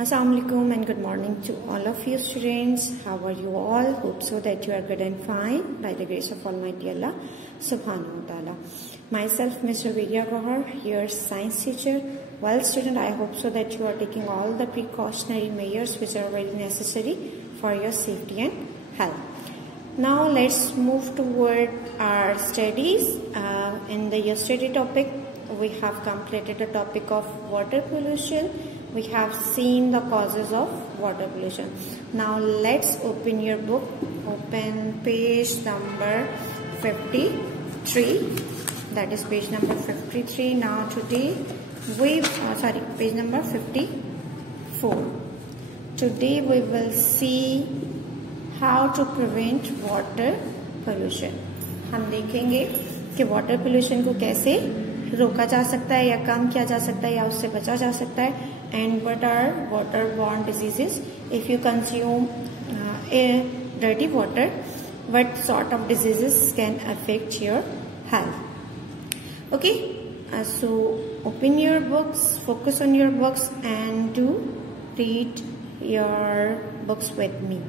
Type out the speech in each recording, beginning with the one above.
Assalamualaikum and good morning to all of you students. How are you all? Hope so that you are good and fine by the grace of Almighty Allah Subhanahu wa Ta'ala. Myself, Mr. Vidya Gohar, your science teacher. Well, student, I hope so that you are taking all the precautionary measures which are very necessary for your safety and health. Now, let's move toward our studies. In the yesterday topic, we have completed the topic of water pollution. We have seen the causes of water pollution. Now let's open your book. Open page number 53. That is page number 53. Now today page number 54. Today we will see how to prevent water pollution. हम देखेंगे कि water pollution को कैसे रोका जा सकता है या कम किया जा सकता है या उससे बचा जा सकता है. And what are waterborne diseases? If you consume dirty water, what sort of diseases can affect your health? Okay, so open your books, focus on your books, and do read your books with me.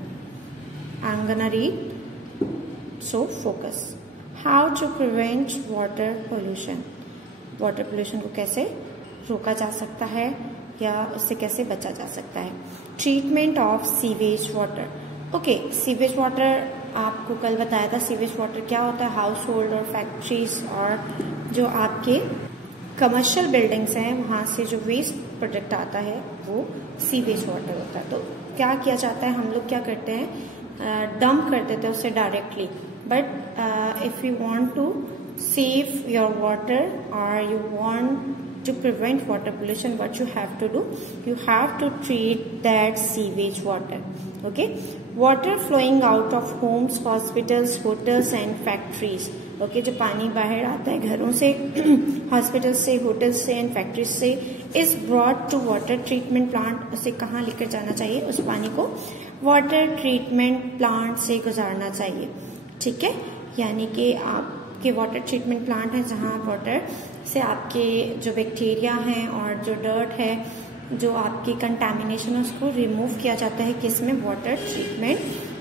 I'm gonna read, so focus. How to prevent water pollution? Water pollution को कैसे रोका जा सकता है या उससे कैसे बचा जा सकता है. Treatment of sewage water. Okay, sewage water आपको कल बताया था. सीवेज वाटर क्या होता है? हाउस होल्ड और फैक्ट्रीज और जो आपके कमर्शियल बिल्डिंग्स हैं वहां से जो वेस्ट प्रोडक्ट आता है वो सीवेज वाटर होता है. तो क्या किया जाता है, हम लोग क्या करते हैं, डंप कर देते हैं उससे directly. But if you want to save your water or you want to prevent water pollution, what you have to do, you have to treat that sewage water. Okay, water flowing out of homes, hospitals, hotels and factories. Okay, जो पानी बाहर आता है घरों से, hospital से, hotels से and factories से, is brought to water treatment plant. उसे कहाँ लेकर जाना चाहिए? उस पानी को वाटर ट्रीटमेंट प्लांट से गुजारना चाहिए. ठीक है, यानी कि आप के वाटर ट्रीटमेंट प्लांट है जहाँ वाटर से आपके जो बैक्टीरिया हैं और जो डर्ट है, जो आपकी कंटामिनेशन है, उसको रिमूव किया जाता है किसमें? वाटर ट्रीटमेंट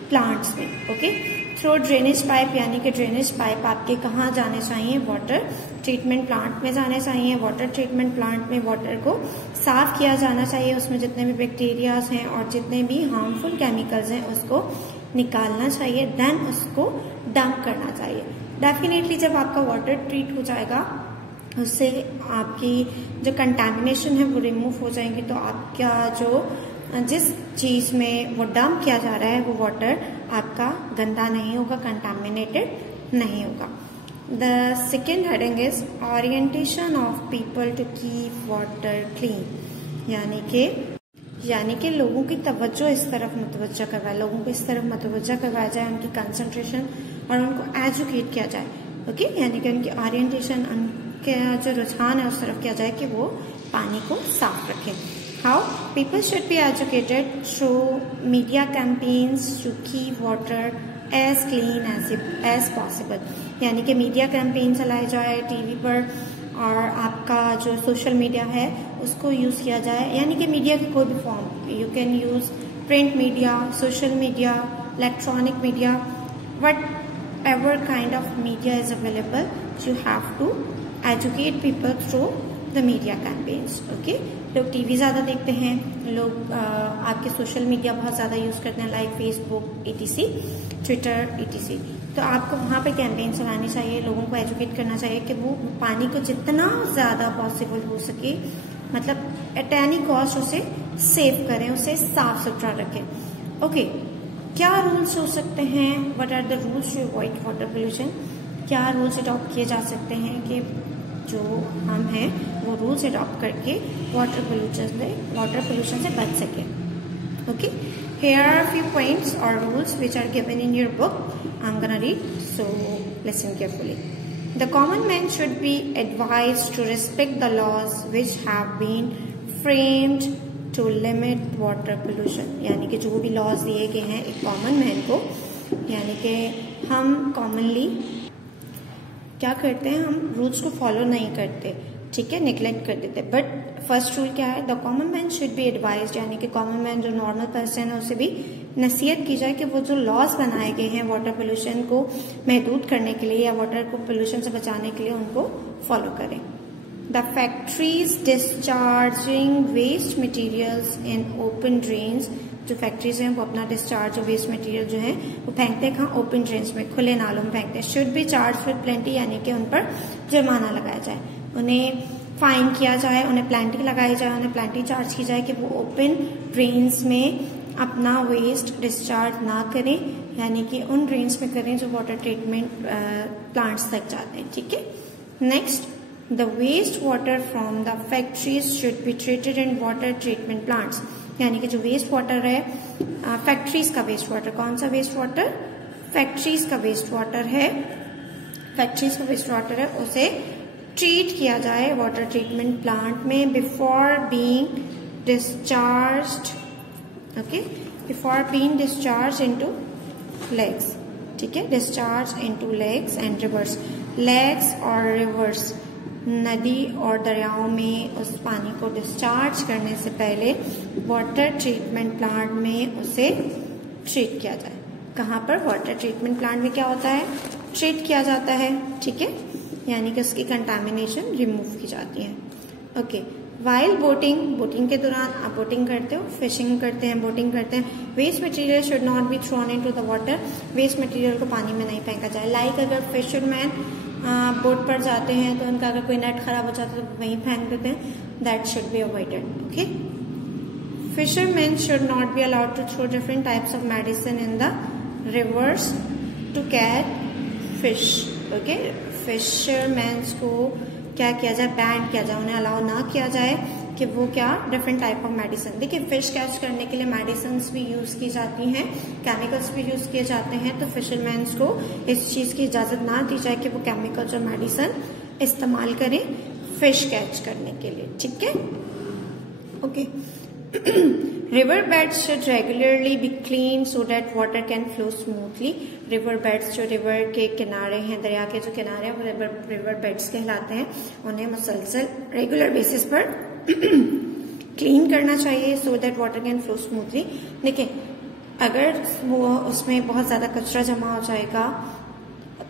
प्लांट्स में. ओके, थ्रू ड्रेनेज पाइप, यानी कि ड्रेनेज पाइप आपके कहाँ जाने चाहिए? वाटर ट्रीटमेंट प्लांट में जाने चाहिए. वाटर ट्रीटमेंट प्लांट में वाटर को साफ किया जाना चाहिए. उसमें जितने भी बैक्टीरियाज हैं और जितने भी हार्मफुल केमिकल्स हैं उसको निकालना चाहिए. देन उसको डंप करना चाहिए. डेफिनेटली जब आपका वाटर ट्रीट हो जाएगा उससे आपकी जो कंटामिनेशन है वो रिमूव हो जाएंगे. तो आपका जो जिस चीज में वो डंप किया जा रहा है वो वाटर आपका गंदा नहीं होगा, कंटामिनेटेड नहीं होगा. The second heading is orientation of people to keep water clean. यानी कि लोगों की तवज्जो इस तरफ मुतवज्जा करवाए, लोगों को इस तरफ मुतवज्जा करवाया जाए, उनकी कंसंट्रेशन और उनको एजुकेट किया जाए. ओके, यानी कि उनकी ओरिएंटेशन, उनके जो रुझान है उस तरफ किया जाए कि वो पानी को साफ रखें. How people should be educated through media campaigns to keep water as clean as possible. यानी कि मीडिया कैंपेन चलाए जाए टीवी पर और आपका जो सोशल मीडिया है उसको यूज किया जाए. यानी कि मीडिया की कोई भी form, you can use print media, social media, electronic media, whatever kind of media is available, you have to educate people through the media campaigns. Okay, लोग टीवी ज्यादा देखते हैं, लोग आपके सोशल मीडिया बहुत ज्यादा यूज करते हैं like Facebook etc, Twitter etc. तो आपको वहां पे कैंपेन चलानी चाहिए, लोगों को एजुकेट करना चाहिए कि वो पानी को जितना ज्यादा पॉसिबल हो सके, मतलब एट एनी कॉस्ट उसे सेव करें, उसे साफ सुथरा रखें. ओके, क्या रूल्स हो सकते हैं? What are the rules to avoid water pollution? क्या रूल्स अडॉप्ट किए जा सकते हैं कि जो हम हैं वो रूल्स अडॉप्ट करके वाटर पोल्यूशन से बच सके. Okay, here are few points और rules which are given in your book. I am gonna read, so listen carefully. The common man should be advised to respect the laws which have been framed to limit water pollution. यानी कि जो भी laws दिए गए हैं एक common man को, यानी कि हम कॉमनली क्या करते हैं, हम रूल्स को फॉलो नहीं करते. ठीक है, निगलेक्ट कर देते हैं। बट फर्स्ट रूल क्या है, the common man should be advised, यानी कि कॉमन मैन जो नॉर्मल पर्सन है उसे भी नसीहत की जाए कि वो जो लॉज बनाए गए हैं वाटर पोल्यूशन को महदूद करने के लिए या वाटर को पोल्यूशन से बचाने के लिए उनको फॉलो करें। The factories discharging waste materials in open drains, जो फैक्ट्रीज हैं वो अपना डिस्चार्ज वेस्ट मटेरियल जो है वो फेंकते हैं कहाँ, ओपन ड्रेन्स में, खुले नालों में फेंकते हैं। Should be charge with plenty, यानी कि उन पर जुर्माना लगाया जाए, उन्हें फाइन किया जाए, उन्हें प्लेंटी लगाई जाए, उन्हें प्लेंटी चार्ज की जाए कि वो ओपन ड्रेन्स में अपना वेस्ट डिस्चार्ज ना करें, यानी कि उन ड्रेन्स में करें जो वाटर ट्रीटमेंट प्लांट्स तक जाते हैं। ठीक है, next, the waste water from the factories should be treated in water treatment plants, यानी कि जो वेस्ट वाटर है फैक्ट्रीज का वेस्ट वाटर, कौन सा वेस्ट वाटर, फैक्ट्रीज का वेस्ट वाटर है, फैक्ट्रीज का वेस्ट वाटर है उसे ट्रीट किया जाए वाटर ट्रीटमेंट प्लांट में before being discharged, okay, before being discharge into lakes. ठीक है, discharge into lakes and rivers, lakes और रिवर्स, नदी और दरियाओं में उस पानी को डिस्चार्ज करने से पहले वाटर ट्रीटमेंट प्लांट में उसे ट्रीट किया जाए। कहाँ पर, वाटर ट्रीटमेंट प्लांट में क्या होता है, ट्रीट किया जाता है। ठीक है, यानी कि उसकी कंटामिनेशन रिमूव की जाती है। ओके, वाइल बोटिंग, बोटिंग के दौरान आप बोटिंग करते हो, फिशिंग करते हैं, बोटिंग करते हैं, waste material should not be thrown into the water, waste material को पानी में नहीं फेंका जाए। लाइक अगर फिशरमैन बोट पर जाते हैं तो उनका अगर कोई नेट खराब हो जाता है तो वहीं फेंक देते हैं, that should be avoided. Okay, fisherman should not be allowed to throw different types of medicine in the rivers to catch fish. Okay, fishermans को क्या किया जाए, बैन किया जाए, उन्हें अलाउ ना किया जाए कि वो क्या डिफरेंट टाइप ऑफ मेडिसिन, देखिए फिश कैच करने के लिए मेडिसिन भी यूज की जाती हैं, केमिकल्स भी यूज किए जाते हैं, तो फिशरमैन्स को इस चीज की इजाजत ना दी जाए कि वो केमिकल्स और मेडिसिन इस्तेमाल करें फिश कैच करने के लिए। ठीक है, okay, river beds should regularly B clean so that water can flow smoothly. River beds, जो रिवर के किनारे हैं, दरिया के जो किनारे हैं वो रिवर बेड्स कहलाते हैं, उन्हें मुसलसल रेगुलर बेसिस पर क्लीन करना चाहिए so that water can flow smoothly. देखिए, अगर वो उसमें बहुत ज्यादा कचरा जमा हो जाएगा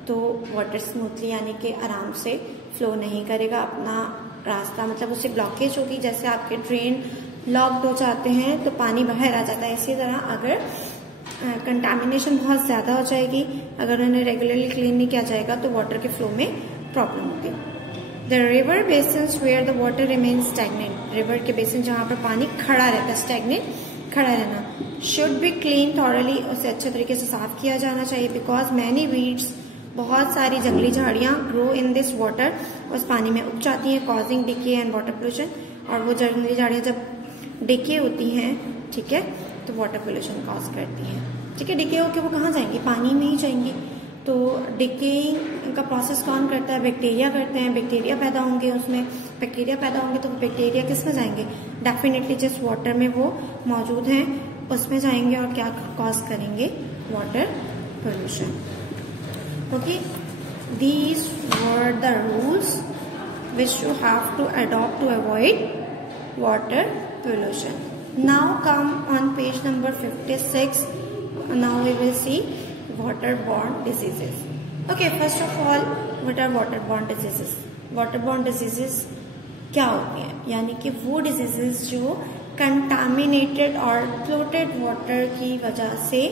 तो वाटर स्मूथली यानी कि आराम से फ्लो नहीं करेगा अपना रास्ता, मतलब उससे ब्लॉकेज होगी। जैसे आपके ड्रेन लॉक्ड हो जाते हैं तो पानी बाहर आ जाता है, इसी तरह अगर कंटामिनेशन बहुत ज्यादा हो जाएगी, अगर उन्हें रेगुलरली क्लीन नहीं किया जाएगा तो वाटर के फ्लो में प्रॉब्लम होगी। The river basins where the water remains stagnant, river के बेसिन जहां पर पानी खड़ा रहता है, स्टैग्नेंट खड़ा रहना, शुड बी क्लीन थॉरली, उसे अच्छे तरीके से साफ किया जाना चाहिए। बिकॉज मैनी वीड्स, बहुत सारी जंगली झाड़ियां ग्रो इन दिस वाटर, उस पानी में उग जाती हैं, causing decay and water pollution, और वो जंगली झाड़ियां जब डिके होती हैं, ठीक है, तो वाटर पोल्यूशन कॉज करती हैं। ठीक है, डिके होकर वो कहाँ जाएंगी, पानी में ही जाएंगी। तो डिकेइंग का प्रोसेस कौन करता है, बैक्टीरिया करते हैं, बैक्टीरिया पैदा होंगे, उसमें बैक्टीरिया पैदा होंगे तो बैक्टीरिया किस में जाएंगे, डेफिनेटली जिस वाटर में वो मौजूद हैं उसमें जाएंगे और क्या कॉज करेंगे, water pollution. Okay, these were the rules which you have to adopt to avoid water pollution. Now come on page number 56. Now we will see waterborne diseases. Okay, first of all, what are waterborne diseases? Waterborne diseases क्या होती हैं, यानी कि वो diseases जो contaminated और polluted water की वजह से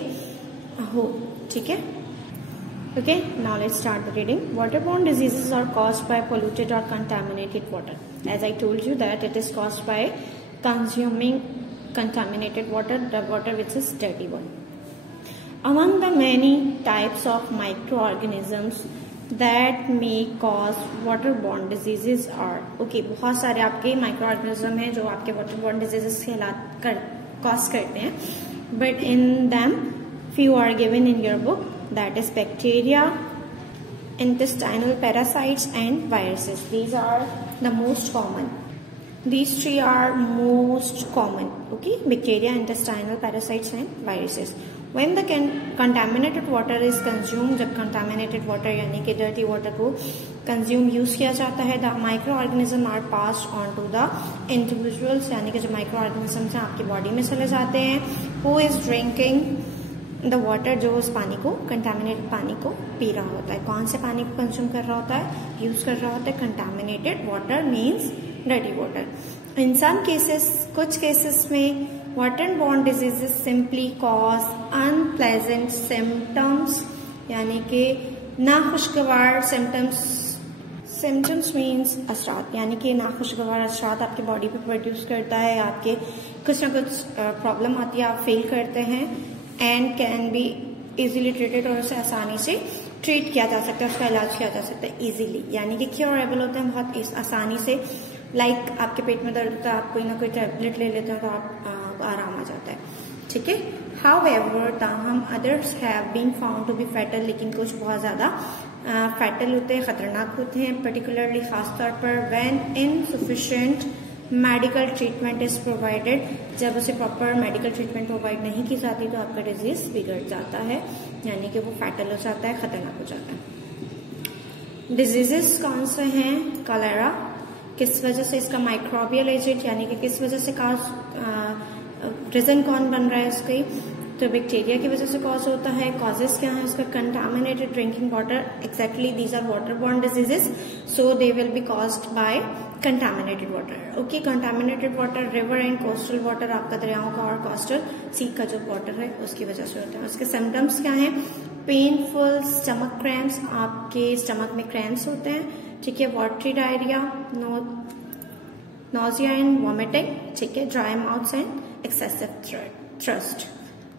हो। ठीक है, okay, now let's start the reading. Waterborne diseases are caused by polluted or contaminated water. As I told you that it is caused by consuming contaminated water, the water which is dirty one. Among the many types of microorganisms that may cause waterborne diseases are, okay, बहुत सारे आपके microorganism हैं जो आपके waterborne diseases cause करते हैं, but in them few are given in your book, that is bacteria, intestinal parasites and viruses. These are the most common. These three are most common. Okay, bacteria, intestinal parasites and viruses. When the contaminated water is consumed, जब contaminated water यानी कि dirty water को consume use किया जाता है, the microorganisms are passed on to the individuals, यानी कि जो microorganisms हैं आपकी बॉडी में चले जाते हैं, who is drinking the water, जो उस पानी को contaminated पानी को पी रहा होता है. कौन से पानी को कंज्यूम कर रहा होता है, यूज कर रहा होता है? contaminated water means dirty water. In some cases, कुछ केसेस में waterborne diseases simply cause unpleasant symptoms, यानी कि नाखुशगवार symptoms means असरात, यानी कि नाखुशगवार असरात आपकी बॉडी पे प्रोड्यूस करता है, आपके कुछ ना कुछ प्रॉब्लम आती है, आप फील करते हैं, and can be easily treated, और उसे आसानी से ट्रीट किया जा सकता है, उसका इलाज किया जा सकता है इजीली, यानी कि क्योरेबल होते हैं बहुत आसानी से. लाइक आपके पेट में दर्द होता है, आप कोई ना कोई टैबलेट ले लेते हैं तो आप आराम आ जाता है. ठीक है. हाउएवर, ताहम others have been found to be fatal, लेकिन कुछ बहुत ज्यादा फैटल होते हैं, खतरनाक होते हैं, पर्टिकुलरली खासतौर पर when insufficient medical treatment is provided, जब उसे प्रॉपर मेडिकल ट्रीटमेंट प्रोवाइड नहीं की जाती तो आपका डिजीज बिगड़ जाता है, यानी कि वो फैटल हो जाता है, खतरनाक हो जाता है. डिजीजेस कौन से हैं? कॉलेरा, किस वजह से? इसका माइक्रोबियल एजेंट, यानी कि किस वजह से रीजन कौन बन रहा है इसकी? तो बैक्टीरिया की वजह से कॉज होता है. कॉजेस क्या है उसका? Contaminated drinking water, exactly these are waterborne diseases, so they will be caused by contaminated water. Okay. Contaminated water river and coastal water, आपका दरियाओं का और कोस्टल सी का जो वाटर है उसकी वजह से होता है. उसके सिम्टम्स क्या है? पेनफुल स्टमक क्रैम्प्स, आपके स्टमक में क्रैम्प्स होते हैं. ठीक है. Watery diarrhoea, nausea and vomiting. ठीक है. Dry mouth and excessive thrust.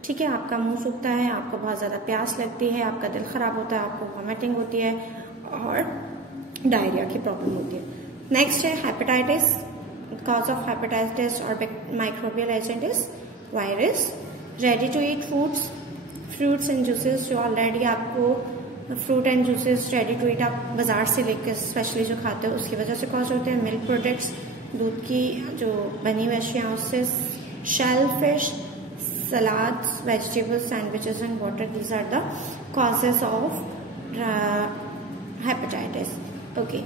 ठीक है. आपका मुंह सूखता है, आपको बहुत ज्यादा प्यास लगती है, आपका दिल खराब होता है, आपको वॉमिटिंग होती है और डायरिया की प्रॉब्लम होती है. नेक्स्ट है हेपेटाइटिस. कॉज ऑफ हेपेटाइटिस और microbial agent is virus. Ready to eat foods, fruits and juices, जो ऑलरेडी आपको fruit and juices ready to eat आप बाजार से लेकर स्पेशली जो खाते हो उसकी वजह से कॉज होते हैं. मिल्क प्रोडक्ट्स, दूध की जो बनी हुई अशियाँ उससे. Shellfish, salads, vegetables, sandwiches and water, these are the causes of hepatitis. Okay.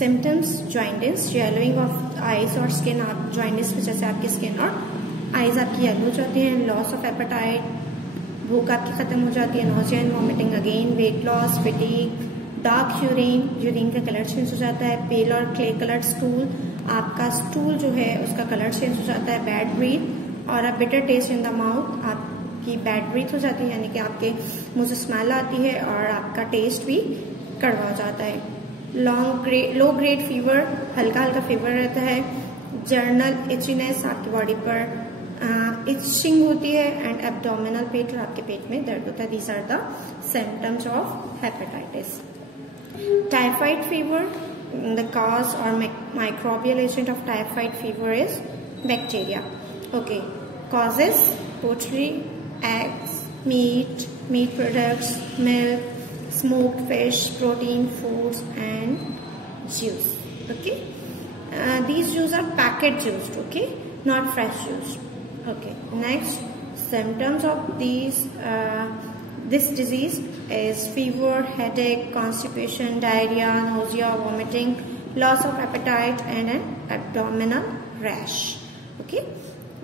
Symptoms, jaundice, yellowing of eyes और skin. आप jaundice की वजह से आपकी skin और eyes आपकी yellow हो जाती हैं. loss of appetite, भूख आपकी खत्म हो जाती है. nausea and vomiting again. weight loss, fatigue, dark urine का कलर चेंज हो जाता है. pale और clay colored stool, आपका स्टूल जो है उसका कलर चेंज हो जाता है. बैड ब्रीथ और a bitter taste in the mouth, आपकी बैड ब्रीथ हो जाती है, यानी कि आपके मुंह से स्मेल आती है और आपका टेस्ट भी कड़वा हो जाता है. लो ग्रेड फीवर, हल्का हल्का फीवर रहता है. जर्नल इचीनेस, आपकी बॉडी पर इचिंग होती है. एंड एब्डोमिनल पेन, और आपके पेट में दर्द होता है. These are the symptoms of hepatitis. Typhoid fever, the cause और microbial agent of typhoid fever is bacteria. Okay. Causes: poultry, eggs, meat products, milk, smoked fish, protein foods, and juice. Okay. These juice are packet juiced. Okay, not fresh juice. Okay. Next, symptoms of this disease is fever, headache, constipation, diarrhea, nausea, vomiting, loss of appetite, and an abdominal rash. Okay.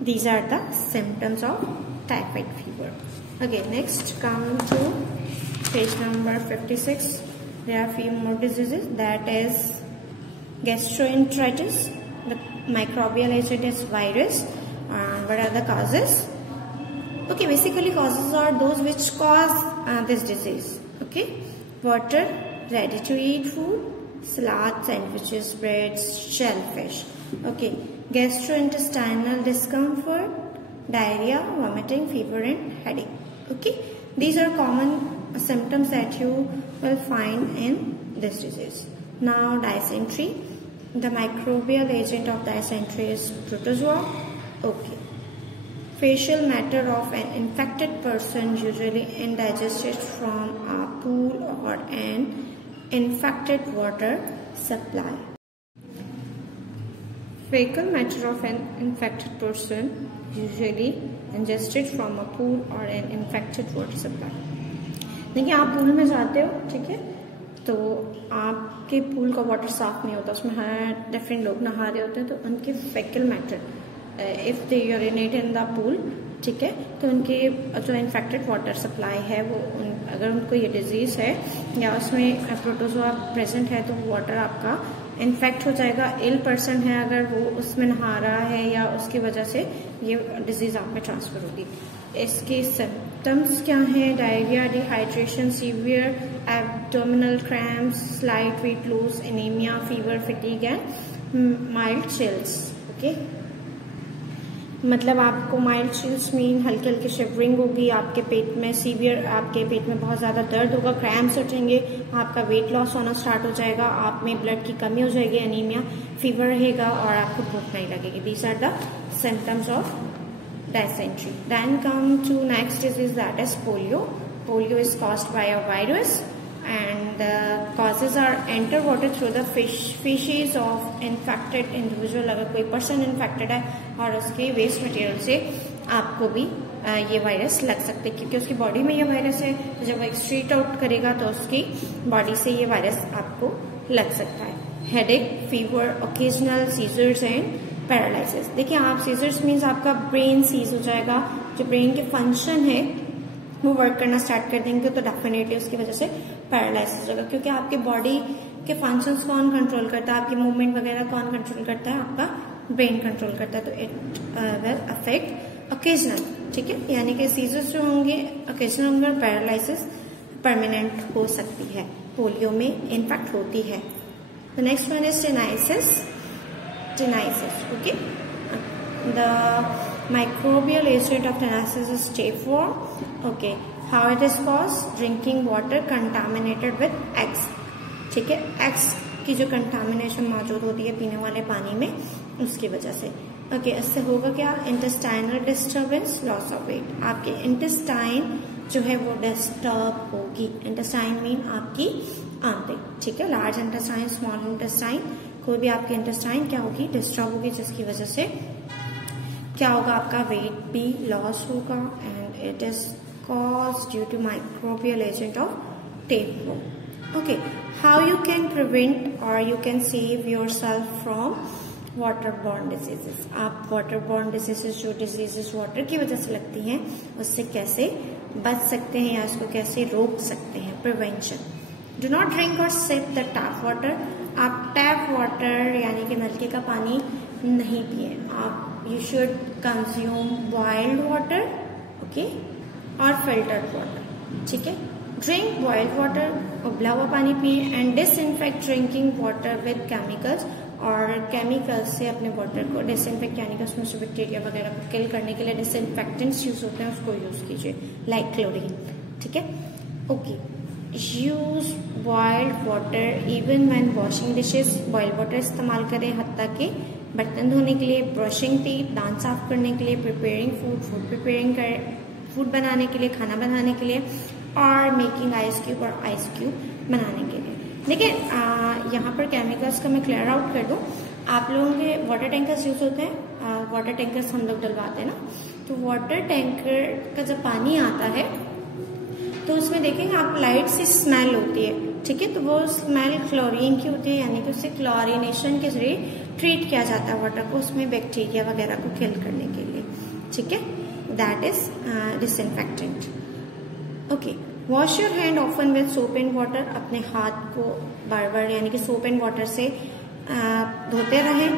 These are the symptoms of typhoid fever. Okay, next come to page number 56. There are few more diseases, that is gastroenteritis. The microbial agent is virus. What are the causes? Okay, basically causes are those which cause this disease. Okay, water, ready to eat food, salad, sandwiches, breads, shellfish. Okay. Gastrointestinal discomfort, diarrhea, vomiting, fever and headache. Okay, these are common symptoms that you will find in this disease. Now dysentery, the microbial agent of dysentery is protozoa. Okay, facial matter of an infected person, usually indigested from a pool or an infected water supply. Fecal matter of an infected person, usually ingested from a pool or an infected water supply. देखिए आप pool में जाते हो, ठीक है, तो आपके pool का वाटर साफ नहीं होता, उसमें हर डिफरेंट लोग नहा रहे होते हैं, तो उनके faecal matter if they urinate in the pool, ठीक है, तो उनके जो इन्फेक्टेड वाटर सप्लाई है वो अगर उनको ये डिजीज है या उसमें प्रोटोजोआ प्रेजेंट है तो वाटर आपका इन्फेक्ट हो जाएगा। इल पर्सन है अगर वो उसमें नहा रहा है या उसकी वजह से ये डिजीज आप में ट्रांसफर होगी। इसके सिम्टम्स क्या हैं? Diarrhoea, dehydration, severe abdominal cramps, slight weight loss, anaemia, fever, fatigue and mild chills. Okay, मतलब आपको माइल्ड चिल्स मीन हल्की हल्की शिवरिंग होगी, आपके पेट में सीवियर, आपके पेट में बहुत ज़्यादा दर्द होगा, क्रैम्प्स उठेंगे, आपका वेट लॉस होना स्टार्ट हो जाएगा, आप में ब्लड की कमी हो जाएगी, एनीमिया, फीवर रहेगा और आपको भूख नहीं लगेगी। These are the symptoms of dysentery. Then come to next disease, that is polio. Polio is caused by a virus and causes are enter water through the feces of infected individual. अगर कोई person infected है और उसके waste material से आपको भी ये virus लग सकते हैं, क्योंकि उसकी बॉडी में ये वायरस है, तो जब वो एक्सक्रीट आउट करेगा तो उसकी बॉडी से ये वायरस आपको लग सकता है। Headache, fever, occasional seizures and paralysis. देखिए आप सीजर्स मीन्स आपका ब्रेन सीज हो जाएगा, जो ब्रेन के फंक्शन है वो वर्क करना स्टार्ट कर देंगे, तो डेफिनेटली उसकी वजह से पैरालिसिस हो जाएगा, क्योंकि आपके बॉडी के फंक्शंस कौन कंट्रोल करता है, आपकी मूवमेंट वगैरह कौन कंट्रोल करता है, आपका ब्रेन कंट्रोल करता है, तो इट विल अफेक्ट ओकेजनल, ठीक है, यानी कि सीजर्स जो होंगे ओकेजनल होंगे और पैरालिसिस परमानेंट हो सकती है, पोलियो में इनफेक्ट होती है। The next one is taeniasis. Okay, the microbial agent of tenacious is tapeworm. Okay, how it is caused? Drinking water contaminated with eggs. ठीक है, eggs की जो कंटामिनेशन मौजूद होती है पीने वाले पानी में, उसकी वजह से। ओके, इससे होगा क्या? Intestinal disturbance, loss of weight, आपके इंटेस्टाइन जो है वो डिस्टर्ब होगी। इंटेस्टाइन मीन आपकी आंतें, ठीक है, लार्ज इंटेस्टाइन, स्मॉल इंटेस्टाइन, कोई भी आपकी इंटेस्टाइन क्या होगी? डिस्टर्ब होगी, जिसकी वजह से क्या होगा? आपका वेट भी लॉस होगा and it is caused due to microbial agent of tapeworm. Okay, how you can prevent or you can save yourself from waterborne diseases. आप waterborne diseases जो diseases water की वजह से लगती हैं उससे कैसे बच सकते हैं या उसको कैसे रोक सकते हैं? Prevention. Do not drink or sip the tap water. आप टैप वाटर यानी कि नलके का पानी नहीं पिए। आप you should consume boiled water, okay, और filtered water, ठीक है। ड्रिंक बॉइल्ड वाटर, उबला हुआ पानी पिए and disinfect drinking water with chemicals, और केमिकल्स से अपने वाटर को डिसइंफेक्ट यानी कि उसमें से बैक्टीरिया वगैरह को किल करने के लिए डिसइंफेक्टेंट्स यूज होते हैं, उसको यूज कीजिए लाइक क्लोरीन, ठीक है। Okay, use boiled water even when washing dishes. Boiled water इस्तेमाल करें हत्ता के बर्तन धोने के लिए, ब्रशिंग टीथ, दांत साफ करने के लिए, प्रिपेयरिंग फूड बनाने के लिए, खाना बनाने के लिए, और मेकिंग आइस क्यूब और आइस क्यूब बनाने के लिए। देखिए यहाँ पर केमिकल्स का मैं क्लियर आउट कर दूँ। आप लोगों के वाटर टैंकर्स यूज होते हैं, वाटर टैंकर्स हम लोग डलवाते हैं ना, तो वाटर टैंकर का जब पानी आता है तो उसमें देखेंगे आप लाइट सी स्मेल होती है, ठीक है, तो वो स्मेल क्लोरीन की होती है, यानी कि उससे क्लोरीनेशन के जरिए ट्रीट किया जाता है वाटर को, उसमें बैक्टीरिया वगैरह को किल करने के लिए, ठीक है, that is disinfectant. Okay, wash your hand often with soap and water. अपने हाथ को बार बार यानी कि सोप एंड वाटर से धोते रहें।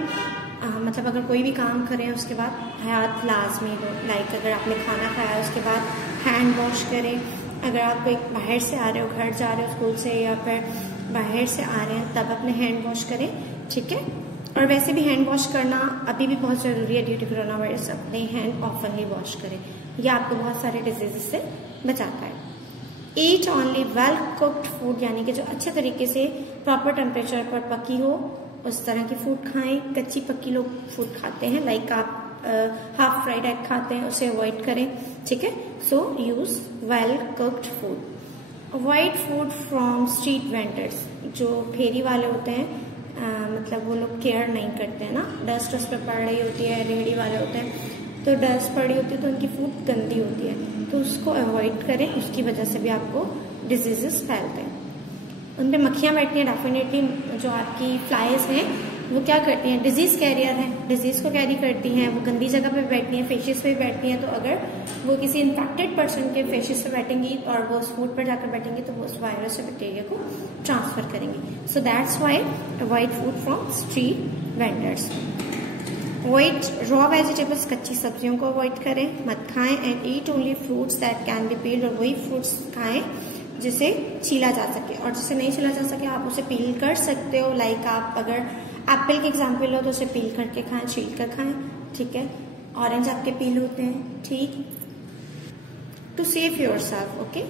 मतलब अगर कोई भी काम करें उसके बाद हाथ लाजमी धो, लाइक अगर आपने खाना खाया उसके बाद हैंड वॉश करें। अगर आप कोई बाहर से आ रहे हो, घर जा रहे हो स्कूल से या फिर बाहर से आ रहे हैं, तब अपने हैंड वॉश करें, ठीक है। और वैसे भी हैंड वॉश करना अभी भी बहुत जरूरी है ड्यू टू कोरोना वायरस। अपने हैंड ऑफनली वॉश करें, यह आपको बहुत सारे डिजीजेस से बचाता है। Eat only well cooked food, यानी कि जो अच्छे तरीके से प्रॉपर टेम्परेचर पर पकी हो उस तरह की फूड खाएं। कच्ची पक्की लोग फूड खाते हैं, लाइक आप हाफ फ्राइड एग खाते हैं, उसे अवॉइड करें, ठीक है। So use well cooked food. Avoid food from street vendors, जो फेरी वाले होते हैं, मतलब वो लोग केयर नहीं करते हैं ना, डस्ट उस पर पड़ रही होती है, रेहड़ी वाले होते हैं, तो डस्ट पड़ी होती है तो उनकी फूड गंदी होती है, तो उसको अवॉइड करें, उसकी वजह से भी आपको डिजीजेस फैलते हैं। उन पे मक्खियाँ बैठती हैं, डेफिनेटली जो आपकी फ्लाइज हैं वो क्या करती हैं, डिजीज कैरियर है, डिजीज को कैरी करती हैं, वो गंदी जगह पे बैठती हैं, फेशिस पे बैठती हैं, तो अगर वो किसी इन्फेक्टेड पर्सन के फेशिस पे बैठेंगी और वो उस फूड पर जाकर बैठेंगी तो वो उस वायरस या बैक्टीरिया को ट्रांसफर करेंगी। So that's why avoid food from street vendors. Avoid raw vegetables, कच्ची सब्जियों को अवॉइड करें, मत खाएं, and eat only fruits that can be peeled, और वही फ्रूट्स खाएं जिसे छीला जा सके, और जिसे नहीं छीला जा सके आप उसे पील कर सकते हो। लाइक आप अगर एप्पल के एग्जाम्पल लो तो उसे पील करके खाएं, छील कर खाएं, ठीक है। ऑरेंज आपके पील होते हैं, ठीक, to save yourself, okay.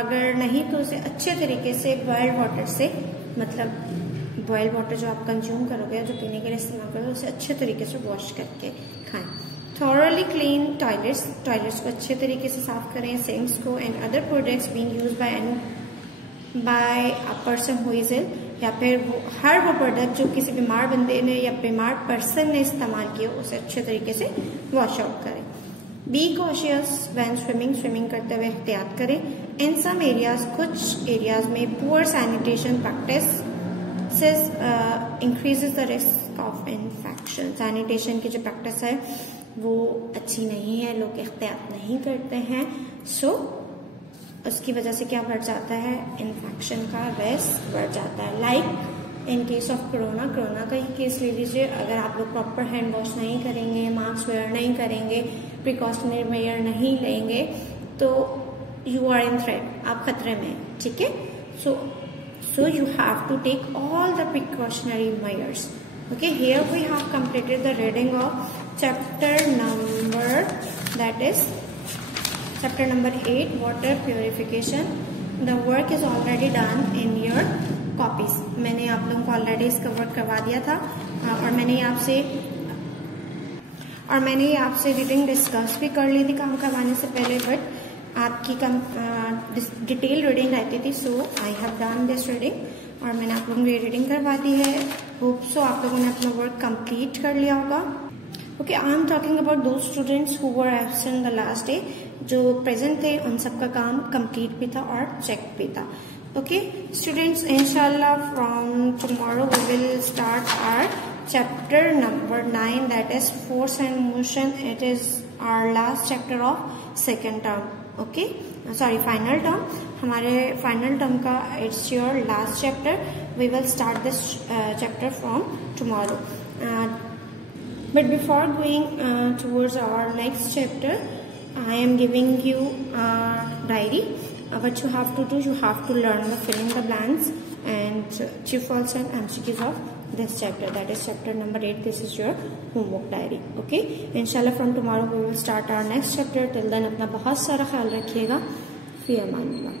अगर नहीं तो उसे अच्छे तरीके से बॉइल्ड वाटर से, मतलब बॉइल्ड वाटर जो आप कंज्यूम करोगे, जो पीने के लिए इस्तेमाल करोगे, उसे अच्छे तरीके से वॉश करके खाएं। थॉरली क्लीन टॉयलेट्स, टॉयलेट्स को अच्छे तरीके से साफ करें, सिंक्स को and other products being used by a person who is ill, या फिर हर वो प्रोडक्ट जो किसी बीमार बंदे ने या बीमार पर्सन ने इस्तेमाल किया उसे अच्छे तरीके से वॉश आउट करें। Be cautious when swimming, swimming करते हुए एहतियात करें। इन सम एरियाज, कुछ एरियाज में poor sanitation practice increases the risk of infection. Sanitation की जो प्रैक्टिस है वो अच्छी नहीं है, लोग एहतियात नहीं करते हैं, सो उसकी वजह से क्या बढ़ जाता है, इन्फेक्शन का रिस्क बढ़ जाता है। Like in case of corona, corona का ही केस ले लीजिए, अगर आप लोग प्रॉपर हैंड वॉश नहीं करेंगे, मास्क वेयर नहीं करेंगे, प्रिकॉशनरी मेजर नहीं लेंगे, तो यू आर इन थ्रेट, आप खतरे में हैं, ठीक है। So you have to take all the precautionary measures. Okay, here we have completed the reading of chapter number, that is chapter number 8, water purification. The work is already done in your copies. मैंने आप लोगों को already इसका work करवा दिया था, और मैंने आपसे रीडिंग डिस्कस भी कर ली थी काम करवाने से पहले, बट आपकी डिटेल रीडिंग रहती थी, so I have done this reading, और मैंने आप लोगों को ये रीडिंग करवा दी है। होप सो आप लोगों ने अपना वर्क कंप्लीट कर लिया होगा। Okay, I am talking about दो students who were absent the last day, जो प्रेजेंट थे उन सबका काम कंप्लीट भी था और चेक भी था। ओके स्टूडेंट्स, इंशाल्लाह from tomorrow we will start our chapter number 9, that is force and motion. It is our last chapter of second term, okay, sorry final term, हमारे फाइनल टर्म का it's your last chapter. We will start this chapter from tomorrow, but before going towards our next chapter, I am giving you a diary. What you have to do, you have to learn the filling the blanks and true false and MCQs of this chapter, that is chapter number 8. This is your homework diary. Okay, inshallah from tomorrow we will start our next chapter. Till then अपना बहुत सारा ख्याल रखिएगा। फी अमान अल्लाह।